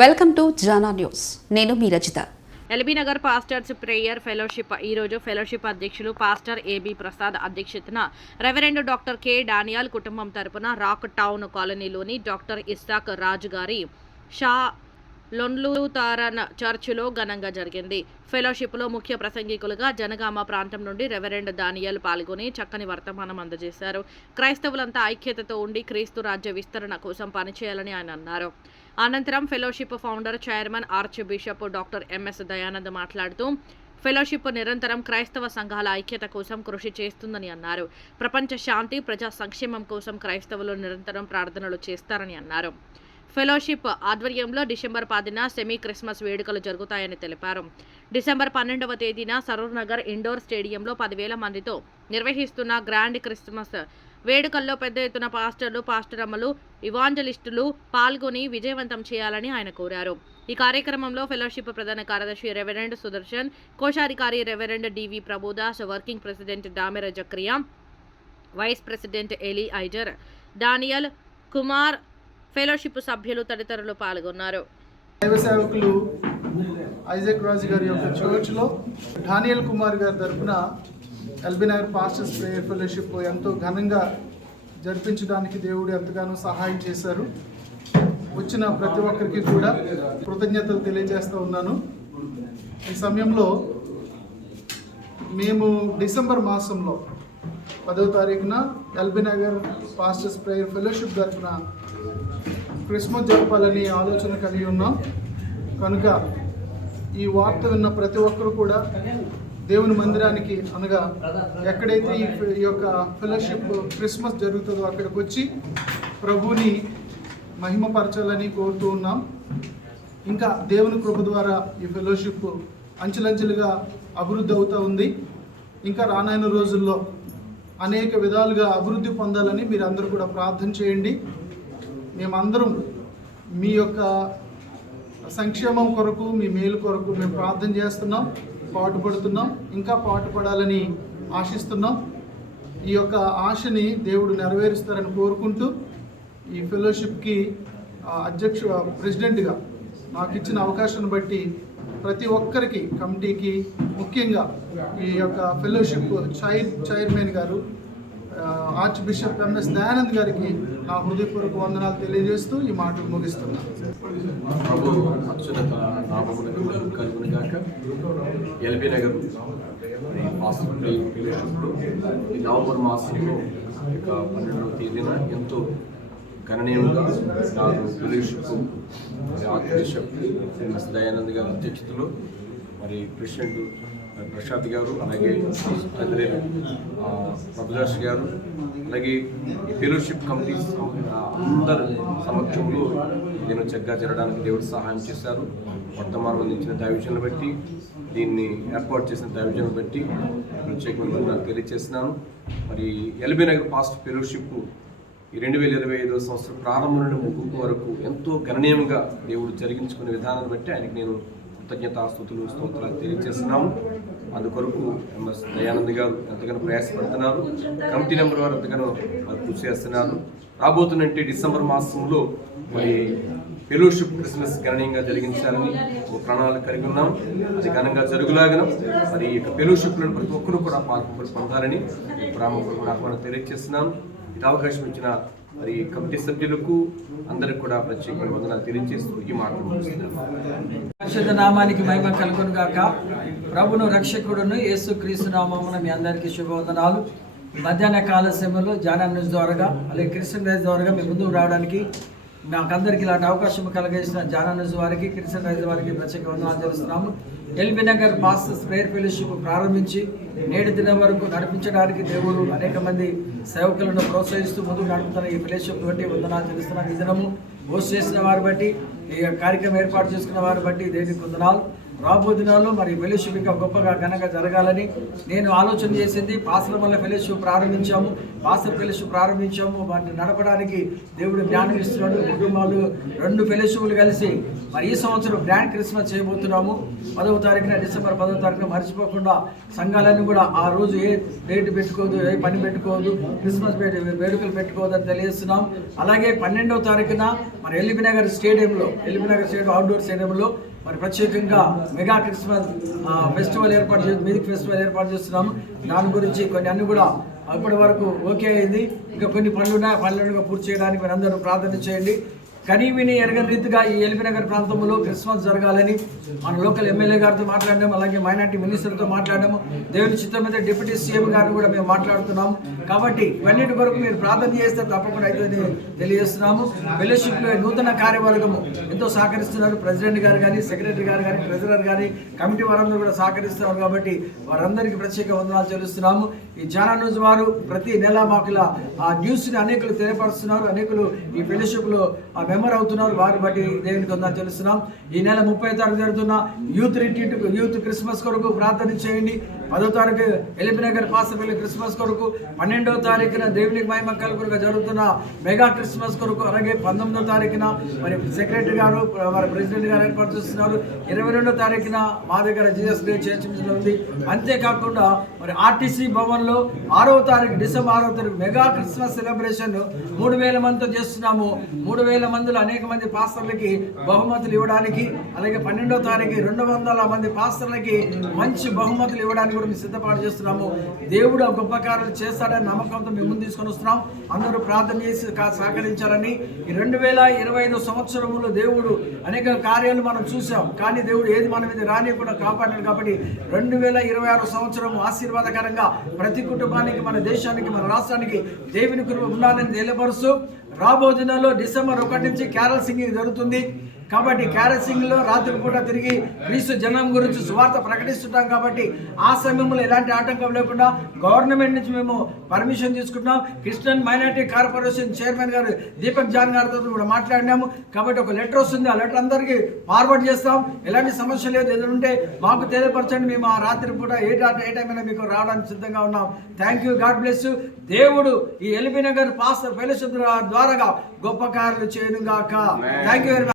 Welcome to Jana news. నేను మీ Rachita. LB Nagar pastors prayer fellowship. ఈరోజు fellowship అధ్యక్షులు pastor AB Prasad అధ్యక్షతన రెవరెండ్ డాక్టర్ కె డానియాల్ కుటుంబం తరపున రాక్ టౌన్ కాలనీలోని డాక్టర్ ఇస్సాక్ రాజు గారి షా లొన్లుతారన్ చర్చిలో ఘనంగా జరిగింది. ఫెలోషిప్లో ముఖ్య ప్రసంగికులుగా జనగామ ప్రాంతం నుండి రెవరెండ్ దానియల్ పాల్గొని చక్కని వర్తమానం అందజేశారు. క్రైస్తవులంతా ఐక్యతతో ఉండి క్రీస్తు రాజ్య విస్తరణ కోసం పనిచేయాలని ఆయన అన్నారు. అనంతరం fellowship founder chairman archbishop doctor MS Dayanand మాట్లాడుతూ ఫెలోషిప్ నిరంతరం క్రైస్తవ సంఘాల ఐక్యత కోసం కృషి చేస్తుందని అన్నారు. ప్రపంచ శాంతి ప్రజా సంక్షేమం కోసం క్రైస్తవులు నిరంతరం ప్రార్థనలు చేస్తారని అన్నారు. ఫెలోషిప్ ఆధ్వర్యంలో డిసెంబర్ పదిన సెమీ క్రిస్మస్ వేడుకలు జరుగుతాయని తెలిపారు. డిసెంబర్ పన్నెండవ తేదీన సరూర్ నగర్ ఇండోర్ స్టేడియంలో పదివేల మందితో నిర్వహిస్తున్న గ్రాండ్ క్రిస్మస్ వేడుకల్లో పెద్ద ఎత్తున పాస్టర్లు పాస్టరమ్మలు ఇవాంజలిస్టులు పాల్గొని విజయవంతం చేయాలని ఆయన కోరారు. ఈ కార్యక్రమంలో ఫెలోషిప్ ప్రధాన కార్యదర్శి రెవరెండ్ సుదర్శన్ కోశాధికారి reverend DV Prabhudas working president Damera Jakriya vice president Eliezer Daniel Kumar fellowship సభ్యులు తదితరులు పాల్గొన్నారు. దైవ సేవకులు ఐజక్ రాజు గారి యొక్క చర్చ్లో డానియల్ కుమార్ గారి తరఫున ఎల్బీనగర్ పాస్టర్స్ ప్రేయర్ ఫెలోషిప్ ఎంతో ఘనంగా జరిపించడానికి దేవుడు ఎంతగానో సహాయం చేశారు. వచ్చిన ప్రతి ఒక్కరికి కూడా కృతజ్ఞతలు తెలియజేస్తూ ఉన్నాను. ఈ సమయంలో మేము డిసెంబర్ మాసంలో పదవ తారీఖున ఎల్బీనగర్ పాస్టర్స్ ప్రేయర్ ఫెలోషిప్ తరఫున క్రిస్మస్ జరపాలని ఆలోచన కలిగి ఉన్నాం. కనుక ఈ వార్త విన్న ప్రతి ఒక్కరు కూడా దేవుని మందిరానికి అనగా ఎక్కడైతే ఈ యొక్క ఫెలోషిప్ క్రిస్మస్ జరుగుతుందో అక్కడికి వచ్చి ప్రభుని మహిమపరచాలని కోరుతూ ఉన్నాం. ఇంకా దేవుని కృప ద్వారా ఈ ఫెలోషిప్ అంచెలంచెలుగా అభివృద్ధి అవుతూ ఉంది. ఇంకా రానైన రోజుల్లో అనేక విధాలుగా అభివృద్ధి పొందాలని మీరు అందరూ కూడా ప్రార్థన చేయండి. మేమందరం మీ యొక్క సంక్షేమం కొరకు మీ మేలు కొరకు మేము ప్రార్థన చేస్తున్నాం పాటుపడుతున్నాం ఇంకా పాటుపడాలని ఆశిస్తున్నాం. ఈ యొక్క ఆశని దేవుడు నెరవేరుస్తారని కోరుకుంటూ ఈ ఫెలోషిప్కి అధ్యక్ష ప్రెసిడెంట్గా నాకు ఇచ్చిన అవకాశాన్ని బట్టి ప్రతి ఒక్కరికి కమిటీకి ముఖ్యంగా ఈ యొక్క fellowship chair chairman garu archbishop MS Dayanand గారికి నా హృదయపూర్వక వందనాలు తెలియజేస్తూ ఈ మాటలు ముగిస్తున్నాను ప్రభు అత్యున్నత నామమునకు కలుగును గాక. ఎల్బీ నగర్ హాస్పిటల్ ఈ నవంబర్ మాసంలో ఇక పన్నెండవ తేదీన ఎంతో గణనీయంగా నాకు ఆర్చ్ బిషప్ ఎంఎస్ దయానంద్ గారి అధ్యక్షతలో మరి ప్రెసిడెంట్ ప్రసాద్ గారు అలాగే తండ్రి ప్రభుదాస్ గారు అలాగే ఈ ఫెలోషిప్ కమిటీ అందరి సమక్షంలో నేను చక్కగా జరగడానికి దేవుడు సహాయం చేశారు. వర్తమానం అందించిన దైవజనులు బట్టి దీన్ని ఏర్పాటు చేసిన దైవజనులు బట్టి ప్రత్యేకమైన వందనాలు తెలియజేస్తున్నాను మరి ఎల్బీ నగర్ పాస్ట్ ఫెలోషిప్ ఈ రెండు వేల ఇరవై ఐదో సంవత్సరం ప్రారంభం నుండి ముగింపు వరకు ఎంతో గణనీయంగా దేవుడు జరిగించుకునే విధానాన్ని బట్టి ఆయనకి నేను కృతజ్ఞతాస్తుతులు స్తోత్రాలు తెలియజేస్తున్నాము. అందుకొరకు ఎంఎస్ దయానంద్ గారు ఎంతగానో ప్రయాసపడుతున్నారు. కమిటీ నెంబర్ వారు ఎంతగానో కృషి చేస్తున్నారు. రాబోతున్నట్టు డిసెంబర్ మాసంలో మరి ఫెలోషిప్ క్రిస్మస్ గణనీయంగా జరిగించాలని ఒక ప్రణాళిక కలిగి ఉన్నాం. అది ఘనంగా జరుగులాగన మరి ఈ యొక్క ఫెలోషిప్లను ప్రతి ఒక్కరూ కూడా పాల్గొని పొందాలని ప్రాముఖ్యంగా ఆహ్వానం తెలియజేస్తున్నాను ఇది అవకాశం ఇచ్చిన మరి కమిటీ సభ్యులకు అందరికి కూడా ప్రత్యేక వందనాలు తెలియజేస్తూ ఈ మాటలు నామానికి మహిమ కలుగును గాక. ప్రభును రక్షకుడును యేసు క్రీస్తు నామమున మీ అందరికీ శుభవందనాలు. మధ్యాహ్న కాల సమయంలో జానా న్యూస్ ద్వారాగా అలాగే క్రిస్టియన్ రైజ్ ద్వారాగా మీ ముందుకు రావడానికి నాకందరికి ఇలాంటి అవకాశం కలిగేసిన జానా వారికి క్రిస్టియన్ రైజ్ వారికి ప్రత్యేక వందనాలు తెలుస్తున్నాము. LB Nagar pastors prayer fellowship ప్రారంభించి నేటి దినం వరకు నడిపించడానికి దేవుడు అనేక మంది సేవకులను ప్రోత్సహిస్తూ ముందుకు నడుపుతున్న ఈ ఫెలోషిప్ బట్టి వందనాలు తెలుస్తున్నాను ఈ దినము హోస్ట్ చేసిన వారి బట్టి ఈ కార్యక్రమం ఏర్పాటు చేసుకున్న వారిని బట్టి దేనికి వందనాలు. రాబో దినాల్లో మరి ఫెలోషిప్ ఇంకా గొప్పగా ఘనంగా జరగాలని నేను ఆలోచన చేసింది. పాసల వల్ల ఫెలోషిప్ ప్రారంభించాము. పాసల ఫెలోషిప్ ప్రారంభించాము. వాటిని నడపడానికి దేవుడు జ్ఞానం ఇస్తున్నాడు. కుటుంబాలు రెండు ఫెలోషిప్లు కలిసి మరి ఈ సంవత్సరం గ్రాండ్ క్రిస్మస్ చేయబోతున్నాము. పదవ తారీఖున డిసెంబర్ పదవ తారీఖున మర్చిపోకుండా సంఘాలన్నీ కూడా ఆ రోజు ఏ డేట్ పెట్టుకోదు ఏ పని పెట్టుకోవద్దు క్రిస్మస్ వేడుకలు పెట్టుకోవద్దని తెలియజేస్తున్నాం. అలాగే పన్నెండవ తారీఖున మరి ఎల్బీ నగర్ స్టేడియంలో ఎల్బీ నగర్ స్టేడియం అవుట్డోర్ స్టేడియంలో మరి ప్రత్యేకంగా మెగా క్రిస్మస్ ఫెస్టివల్ ఏర్పాటు చేసి మ్యూజిక్ ఫెస్టివల్ ఏర్పాటు చేస్తున్నాము దాని గురించి కొన్ని అన్ని కూడా ఇప్పటి వరకు ఓకే అయింది. ఇంకా కొన్ని పనులు ఉన్నాయి పనులను పూర్తి చేయడానికి మీరు అందరూ ప్రార్థన చేయండి. కనీ విని ఎరగని రీతిగా ఈ ఎల్బీనగర్ ప్రాంతంలో క్రిస్మస్ జరగాలని మన లోకల్ ఎమ్మెల్యే గారితో మాట్లాడడం అలాగే మైనార్టీ మినిస్టర్తో మాట్లాడము. దేవుని చిత్తం మీద డిప్యూటీ సీఎం గారిని కూడా మేము మాట్లాడుతున్నాము. కాబట్టి ఇవన్నిటి కొరకు మీరు ప్రార్థన చేస్తే తప్పకుండా అయితే తెలియజేస్తున్నాము. ఫెలోషిప్లో నూతన కార్యవర్గము ఎంతో సహకరిస్తున్నారు. ప్రెసిడెంట్ గారు కానీ సెక్రటరీ గారు కానీ ట్రెజరర్ కానీ కమిటీ వారందరూ కూడా సహకరిస్తున్నారు కాబట్టి వారందరికీ ప్రత్యేక వందనాలు చెల్లిస్తున్నాము. ఈ జానా న్యూస్ వారు ప్రతి నెల మాకు ఇలా ఆ న్యూస్ని అనేకులు తెలియపరుస్తున్నారు అనేకులు ఈ ఫెలోషిప్లో ఆ మెంబర్ అవుతున్నారు. వారిని బట్టి దేవునికి వందనాలు తెలుస్తున్నాం. ఈ నెల ముప్పై తారీఖు జరుగుతున్న యూత్ రిట్రీట్ యూత్ క్రిస్మస్ కొరకు ప్రార్థన చేయండి. పదో తారీఖు ఎలిపినగర్ పాసపల్లి క్రిస్మస్ కొరకు పన్నెండవ తారీఖున దేవునికి మహిమ కలుగురుగా జరుగుతున్న మెగా క్రిస్మస్ కొరకు అలాగే పంతొమ్మిదో తారీఖున మరి సెక్రటరీ గారు మరి ప్రెసిడెంట్ గారు ఏర్పాటు చేస్తున్నారు. ఇరవై రెండో తారీఖున మా దగ్గర జీఎస్ డే చేర్చించడం ఉంది. అంతేకాకుండా మరి ఆర్టీసీ భవన్లో ఆరవ తారీఖు డిసెంబర్ ఆరో తారీఖు మెగా క్రిస్మస్ సెలబ్రేషన్ మూడు వేల మందితో చేస్తున్నాము. మూడు వేల మందిలో అనేక మంది పాస్టర్లకి బహుమతులు ఇవ్వడానికి అలాగే పన్నెండో తారీఖు రెండు వందల మంది పాస్టర్లకి మంచి బహుమతులు ఇవ్వడానికి కూడా మేము సిద్ధపాటు చేస్తున్నాము. దేవుడు ఆ గొప్ప కార్యాలు చేస్తాడని నమ్మకంతో మేము ముందు తీసుకొని వస్తున్నాం. అందరూ ప్రార్థన చేసి కా- సహకరించాలని. ఈ రెండు వేల ఇరవై ఐదు సంవత్సరములో దేవుడు అనేక కార్యాలు మనం చూసాం కానీ దేవుడు ఏది మన మీద రానియకుండా కాపాడాడు కాబట్టి రెండు వేల ఇరవై ఆరు సంవత్సరం ఆశీర్వాదకరంగా ప్రతి కుటుంబానికి మన దేశానికి మన రాష్ట్రానికి దేవుని కృప ఉండాలని తెలియపరుస్తూ రాబో దినాల్లో డిసెంబర్ ఒకటి నుంచి క్యారల్ సింగింగ్ జరుగుతుంది. కాబట్టి క్యారల్ సింగ్లో రాత్రిపూట తిరిగి క్రీస్తు జనం గురించి సువార్త ప్రకటిస్తుంటాం కాబట్టి ఆ సమయంలో ఎలాంటి ఆటంకం లేకుండా గవర్నమెంట్ నుంచి మేము పర్మిషన్ తీసుకుంటున్నాం. క్రిస్టియన్ మైనార్టీ కార్పొరేషన్ చైర్మన్ గారు దీపక్ జాన్ గారితో కూడా మాట్లాడినాము. కాబట్టి ఒక లెటర్ వస్తుంది. ఆ లెటర్ అందరికీ ఫార్వర్డ్ చేస్తాం. ఎలాంటి సమస్య లేదు. ఏదైనా ఉంటే మాకు తెలియపరచండి. మేము ఆ రాత్రి పూట ఏ ఏ టైం అయినా మీకు రావడానికి సిద్ధంగా ఉన్నాం. థ్యాంక్ యూ గాడ్ బ్లెస్ దేవుడు ఈ ఎల్బీ నగర్ పాస్టర్ ఫెలోషిప్ ద్వారాగా గొప్ప కార్యాలు చేయను గాక థ్యాంక్ యూ వెరీ మచ్